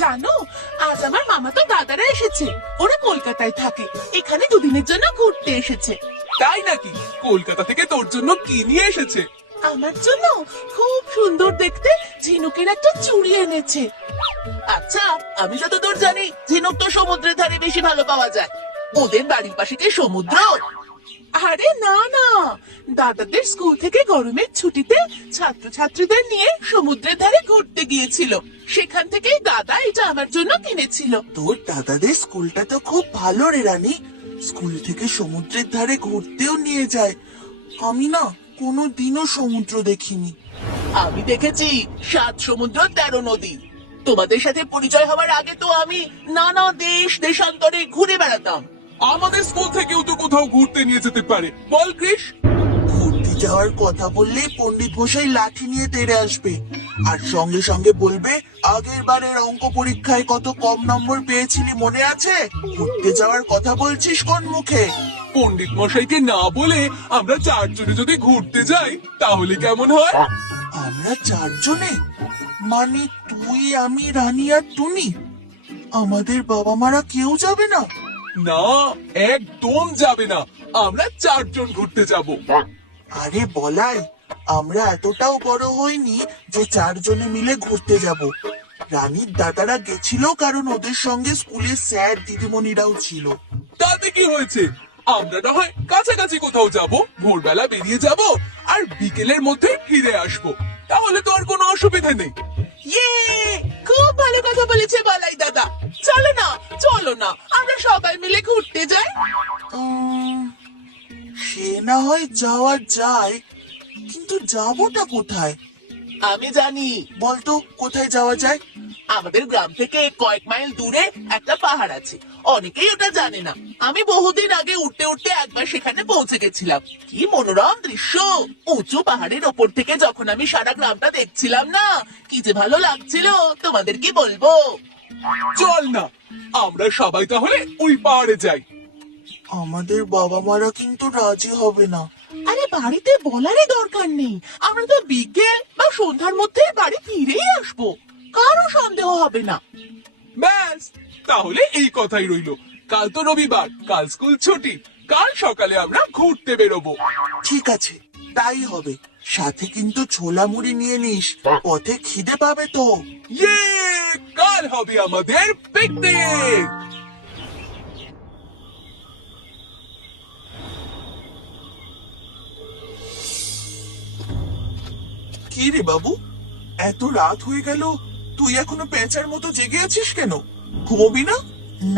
জানো, আজ আমার মামা তো দাদারা এসেছে। ওরা কলকাতায় থাকে, এখানে দুদিনের জন্য ঘুরতে এসেছে। তাই নাকি? কলকাতা থেকে তোর জন্য কি নিয়ে এসেছে? আমার জন্য খুব সুন্দর দেখতে ঝিনুকের একটা চুড়ি এনেছে। আচ্ছা, আমি যতদূর জানি ঝিনুক তো সমুদ্রের ধারে বেশি ভালো পাওয়া যায়। ওদের বাড়ির পাশে কি সমুদ্র? আরে না না, দাদাদের স্কুল থেকে গরমের ছুটিতে ছাত্রছাত্রীদের নিয়ে সমুদ্রের ধারে ঘুরতে গিয়েছিল। সেখান থেকেই দাদা এটা আমার জন্য কিনেছিল। তোর দাদাদের স্কুলটা তো খুব ভালো রে রানী। স্কুল থেকে সমুদ্রের ধারে ঘুরতেও নিয়ে যায়। আমি না কোনো দিনও সমুদ্র দেখিনি। আমি দেখেছি 7 সমুদ্র 13 নদী। তোমাদের সাথে পরিচয় হওয়ার আগে তো আমি নানা দেশ দেশান্তরে ঘুরে বেড়াতাম। আমাদের স্কুল থেকেও তো কোথাও ঘুরতে নিয়ে যেতে পারে, বল কৃষ। ঘুরতে যাওয়ার কথা বললে পণ্ডিত মশাই লাঠি নিয়ে তেড়ে আসবে, আর সঙ্গে সঙ্গে বলবে আগের বারের অঙ্ক পরীক্ষায় কত কম নম্বর পেয়েছিলি মনে আছে? ঘুরতে যাওয়ার কথা বলছিস কোন মুখে? পণ্ডিত মশাইকে না বলে আমরা 4 জনে যদি ঘুরতে যাই তাহলে কেমন হয়? আমরা 4 জনে? মানে তুই, আমি, রানী আর টুনি? আমাদের বাবা মারা কেউ যাবে না? না, একদম যাবে না। আমরা 4 জন ঘুরতে যাব। আরে বলাই, আমরা এতটাও বড় হইনি যে 4 জনে মিলে ঘুরতে যাব। রানীর দাদারা গেছিল কারণ ওদের সঙ্গে স্কুলের স্যার দিদিমণিরাও ছিল। তাতে কি হয়েছে? আমরা না হয় কাছাকাছি কোথাও যাব, ভোরবেলা বেরিয়ে যাব আর বিকেলের মধ্যে ফিরে আসব। তাহলে তো আর কোনো অসুবিধা নেই। ইয়ে, খুব ভালো কথা বলেছে বালাই দাদা। চলো না, চলো না, আমরা সবাই মিলে ঘুরতে যাই। উম, সে না হয় যাওয়া যায়, কিন্তু যাবোটা কোথায়? আমি জানি। বলতো কোথায় যাওয়া যায়? আমাদের গ্রাম থেকে কয়েক মাইল দূরে একটা পাহাড় আছে। অনেকেই ওটা জানে না। আমি বহুদিন আগে উঠতে উঠতে একবার সেখানে পৌঁছে গেছিলাম। কি মনোরম দৃশ্য! উঁচু পাহাড়ের ওপর থেকে যখন আমি সারা গ্রামটা দেখছিলাম না, কি যে ভালো লাগছিল, তোমাদের কি বলবো। চল না, আমরা সবাই তাহলে ওই পাহাড়ে যাই। আমাদের বাবা মারা কিন্তু রাজি হবে না। আরে বাড়িতে বলারই দরকার নেই। আমরা তো বিকেল বা সন্ধ্যার মধ্যে বাড়ি ফিরেই আসবো। কারো সন্দেহ হবে না। ব্যাস, তাহলে এই কথাই রইলো। কাল তো রবিবার, কাল স্কুল ছুটি। কাল সকালে আমরা ঘুরতে বেরোবো। ঠিক আছে, তাই হবে। সাথে কিন্তু ছোলা মুড়ি নিয়ে নিস, পথে খিদে পাবে তো। ইয়ে, কাল হবে আমাদের পিকনিক। কি রে বাবু, এত রাত হয়ে গেল, তুই এখনো পেঁচার মতো জেগে আছিস কেন? ঘুমোবি না?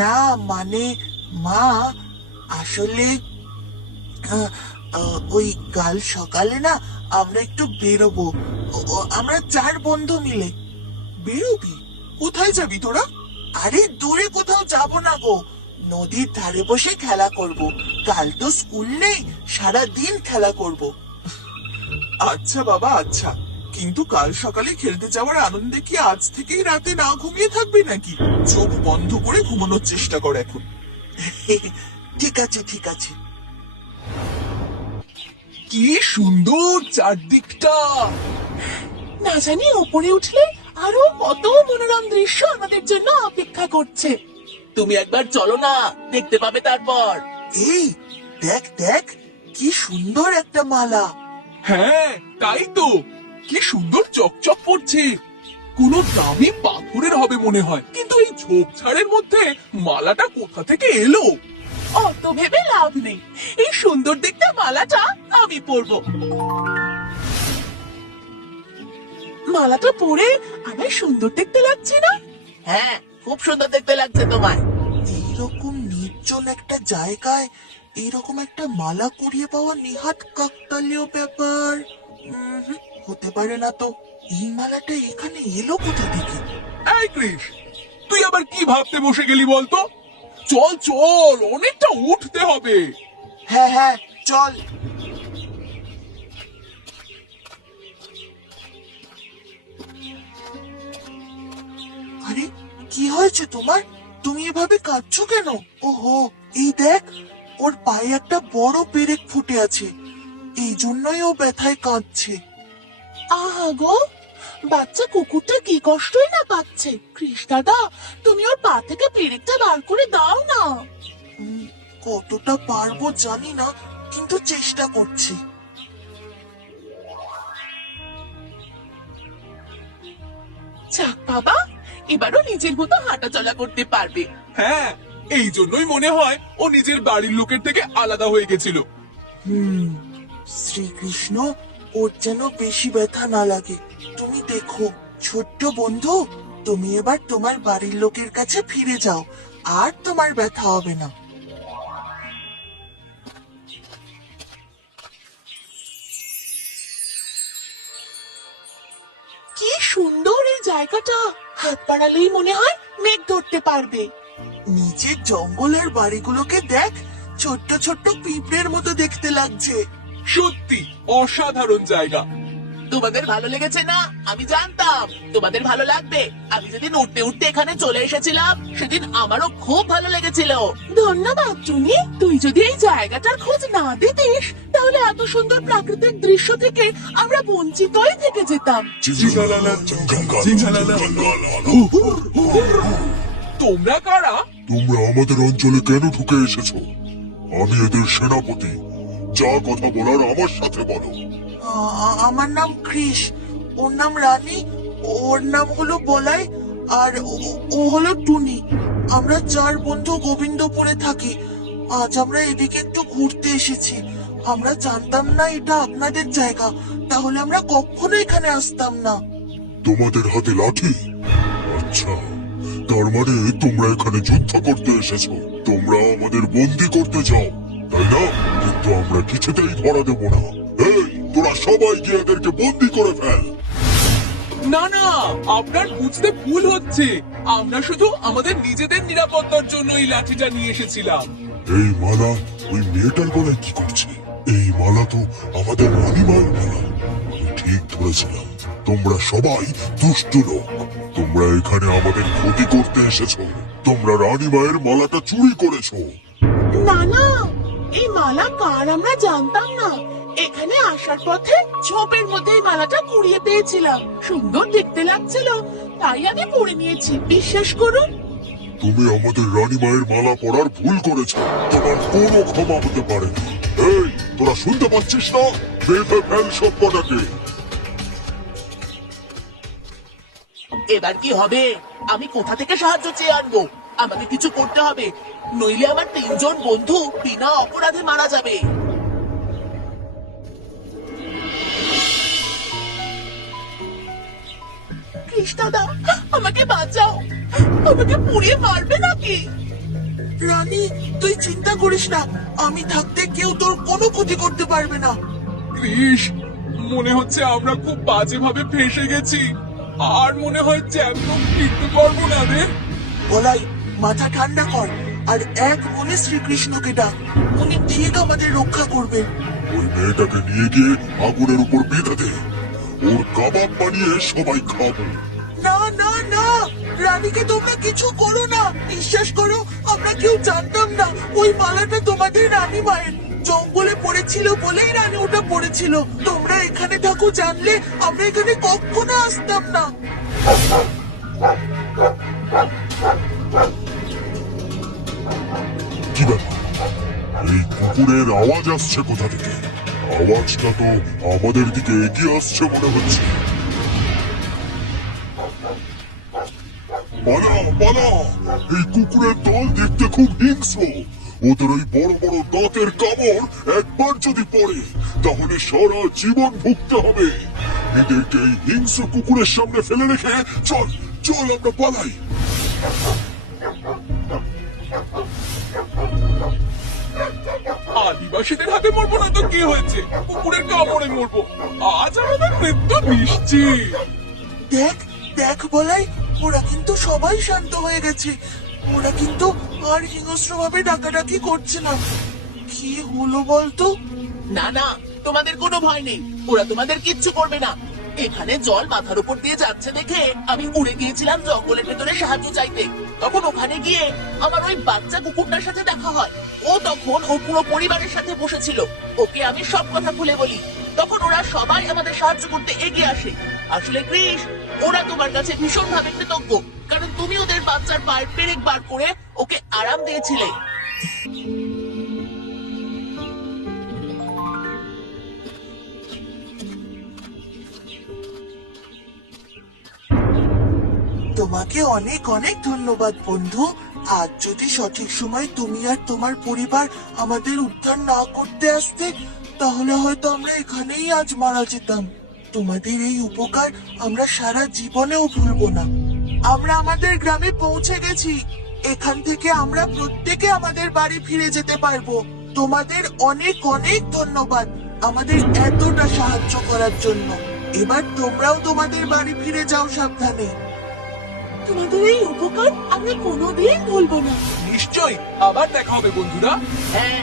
না মানে মা, আসলে ওই কাল সকালে না আমরা একটু বেরোবো। আমরা 4 বন্ধু মিলে। বেরোবি? কোথায় যাবি তোরা? আরে দূরে কোথাও যাব না গো, নদীর ধারে বসে খেলা করব। কাল তো স্কুল নেই, সারা দিন খেলা করব। আচ্ছা বাবা, আচ্ছা, কিন্তু কাল সকালে খেলতে যাওয়ার আনন্দে কি আজ থেকেই রাতে না ঘুমিয়ে থাকবি নাকি? চোখ বন্ধ করে ঘুমানোর চেষ্টা কর এখন। ঠিক আছে, ঠিক আছে। কি সুন্দর চারদিকটা! না জানি ওপরে উঠলে আরো কত মনোরম দৃশ্য আমাদের জন্য অপেক্ষা করছে। তুমি একবার চলো না, দেখতে পাবে তারপর। এই দেখ দেখ, কি সুন্দর একটা মালা। হ্যাঁ, তাই তো। কি সুন্দর চকচক করছে। কোনো দামি পাথরের হবে মনে হয়, কিন্তু এই ঝোপঝাড়ের মধ্যে মালাটা কোথা থেকে এলো? অত ভেবে লাভ নেই। এই সুন্দর দেখতে মালাটা আমি পরবো। মালাটা পরে আমার সুন্দর দেখতে লাগছে না? হ্যাঁ, খুব সুন্দর দেখতে লাগছে তোমায়। এইরকম নির্জন একটা জায়গায় এইরকম একটা মালা কুড়িয়ে পাওয়া নিহাত কাকতালীয় ব্যাপার। হতে পারে না তো। এই মালাটা এখানে এলো কোথা থেকে? এই কৃষ, তুই আবার কি ভাবতে বসে গেলি বলতো? চল চল, অনেকটা উঠতে হবে। হ্যাঁ হ্যাঁ, চল। আরে কি হয়েছে তোমার? তুমি এভাবে কাঁদছো কেন? ওহো, এই দেখ, ওর পায়ে একটা বড় পেরেক ফুটে আছে। এই জন্যই ও ব্যথায় কাঁদছে। আহা গো, বাচ্চা কুকুরটা কি কষ্টই না পাচ্ছে। কৃষ্ণাদা, তুমি ওর পা থেকে পেরেকটা বার করে দাও না। কতটা পারবো জানি না, কিন্তু চেষ্টা করছি। যাক বাবা, এবারও নিজের মতো হাঁটা চলা করতে পারবে। হ্যাঁ, এই জন্যই মনে হয় ও নিজের বাড়ির লোকের থেকে আলাদা হয়ে গেছিল। শ্রীকৃষ্ণ, ওর যেন বেশি ব্যথা না লাগে। তুমি দেখো ছোট্ট বন্ধু, তুমি এবার তোমার বাড়ির লোকের কাছে ফিরে যাও, আর তোমার ব্যথা হবে না। কি সুন্দর এই জায়গাটা, হাত বাড়ালেই মনে হয় মেঘ ধরতে পারবে। নিচের জঙ্গলের বাড়িগুলোকে দেখ, ছোট্ট ছোট্ট পিঁপড়ের মতো দেখতে লাগছে। সত্যি অসাধারণ জায়গা। তোমাদের ভালো লেগেছে না? আমি জানতাম তোমাদের ভালো লাগবে। আমি যেদিন উঠতে উঠতে এখানে চলে এসেছিলাম, সেদিন আমারও খুব ভালো লেগেছিল। ধন্যবাদ টুনি। তুই যদি এই জায়গাটার খোঁজ না দিতিস, তাহলে এত সুন্দর প্রাকৃতিক দৃশ্য থেকে আমরা বঞ্চিতই থেকে যেতাম। তোমরা কারা? তোমরা আমাদের অঞ্চলে কেন ঢুকে এসেছো? আমি এদের সেনাপতি। যা কথা বলার আমার সাথে বলো। আমার নাম কৃষ, ওর নাম রানী, ওর নাম হলো বলাই, আর ও হলো টুনি। আমরা 4 বন্ধু গোবিন্দপুরে থাকি। আজ আমরা এদিকে একটু ঘুরতে এসেছি। আমরা জানতাম না এটা আপনাদের জায়গা, তাহলে আমরা কখনো এখানে আসতাম না। তোমাদের হাতে লাঠি? আচ্ছা, তার মানে তোমরা এখানে যুদ্ধ করতে এসেছো। তোমরা আমাদের বন্দি করতে চাও, তাই না? কিন্তু আমরা কিছুতেই ধরা দেব না। এই, তোরা সবাই গিয়ে এদেরকে বন্দি করে ফেল। না না, আপনার বুঝতে ভুল হচ্ছে। আমরা শুধু আমাদের নিজেদের নিরাপত্তার জন্য এই লাঠিটা নিয়ে এসেছিলাম। এই মালা ওই মেয়েটার গলায় কি করছে? এই মালা তো আমাদের রানীমায়ের মালা। আমি ঠিক ধরেছিলাম, তোমরা সবাই দুষ্ট লোক। তোমরা এখানে আমাদের ক্ষতি করতে এসেছো। তোমরা রানীমায়ের মালাটা চুরি করেছো। না না, এই মালা কার আমরা জানতাম না। এখানে আসার পথে ঝোপের মধ্যে এই মালাটা কুড়িয়ে পেয়েছিলাম। সুন্দর দেখতে লাগছিল, তাই আমি পরে নিয়েছি। বিশ্বাস করুন। তুমি আমাদের রানীমায়ের মালা পরার ভুল করেছো। তোমার কোনো ক্ষমা হতে পারে না। এই, তোরা শুনতে পাচ্ছিস না? বেঁধে ফেল সব কটাকে। এবার কি হবে? আমি কোথা থেকে সাহায্য চেয়ে আনবো? আমাকে কিছু করতে হবে, নইলে আমার 3 জন বন্ধু বিনা অপরাধে মারা যাবে। কৃষ্ণদা, আমাকে বাঁচাও। আমাকে পুড়িয়ে মারবে নাকি? রানী, তুই চিন্তা করিস না, আমি থাকতে কেউ তোর কোনো ক্ষতি করতে পারবে না। কৃষ, মনে হচ্ছে আমরা খুব বাজেভাবে ফেঁসে গেছি। আর মনে হয় চ্যাম্পিয়ন টিকতে পারবো না রে। বলাই, মাথা ঠান্ডা কর, আর এক মনে শ্রীকৃষ্ণকে ডাক। উনি ঠিক আমাদের রক্ষা করবেন। ওই মেয়েটাকে নিয়ে গিয়ে আগুনের উপর বেঁধে দে। ওর কাবাব বানিয়ে সবাই খাবো। না না না, রানীকে তোমরা কিছু করো না। বিশ্বাস করো, আমরা কেউ জানতাম না ওই মালাটা তোমাদের রানী মায়ের। জঙ্গলে পড়েছিল বলেই রানী ওটা পড়েছিল। তোমরা এখানে থাকো জানলে আমরা এখানে কখনো আসতাম না। কি ব্যাপার? এই কুকুরের আওয়াজ আসছে কোথা থেকে? আওয়াজটা তো আমাদের দিকে এগিয়ে আসছে মনে হচ্ছে। পালা পালা! এই কুকুরের দল দেখতে খুব হিংস্র। ওদের ওই বড় বড় দাঁতের কামড় একবার যদি পড়ে, তাহলে সারা জীবন ভুগতে হবে। এদেরকে এই হিংস্র কুকুরের সামনে ফেলে রেখে চল চল আমরা পালাই। আদিবাসীদের হাতে মরবো না তো কি হয়েছে? কুকুরের কামড়ে মরবো। আজ আমাদের মৃত্যু নিশ্চিত। দেখ দেখ বলাই, ওরা কিন্তু সবাই শান্ত হয়ে গেছে। ওরা কিন্তু আর হিংস্র ভাবে ডাকাডাকি করছে না। কি হলো বলতো? না না, তোমাদের কোনো ভয় নেই। ওরা তোমাদের কিচ্ছু করবে না। এখানে জল মাথার উপর দিয়ে যাচ্ছে দেখে আমি উড়ে গিয়েছিলাম জঙ্গলের ভেতরে সাহায্য চাইতে। তখন ওখানে গিয়ে আমার ওই বাচ্চা কুকুরটার সাথে দেখা হয়। ও তখন ওর পুরো পরিবারের সাথে বসেছিল। ওকে আমি সব কথা খুলে বলি। তখন ওরা সবাই আমাদের সাহায্য করতে এগিয়ে আসে। আসলে কৃষ, ওরা তোমার কাছে ভীষণ ভাবে কৃতজ্ঞ, কারণ তুমি ওদের বাচ্চার পায়ের পেরেক বার করে ওকে আরাম দিয়েছিলে। তোমাকে অনেক অনেক ধন্যবাদ বন্ধু। আজ যদি সঠিক সময় তুমি আর তোমার পরিবার আমাদের উদ্ধার না করতে আসতে, তাহলে হয়তো আমরা এখানেই আজ মারা যেতাম। তোমাদের এই উপকার আমরা সারা জীবনেও ভুলবো না। আমরা আমাদের গ্রামে পৌঁছে গেছি। এখান থেকে আমরা প্রত্যেকে আমাদের বাড়ি ফিরে যেতে পারবো। তোমাদের অনেক অনেক ধন্যবাদ আমাদের এতটা সাহায্য করার জন্য। এবার তোমরাও তোমাদের বাড়ি ফিরে যাও সাবধানে। তোমাদের এই উপকার আমরা কোনোদিন ভুলবো না। নিশ্চয়ই আবার দেখা হবে বন্ধুরা। হ্যাঁ,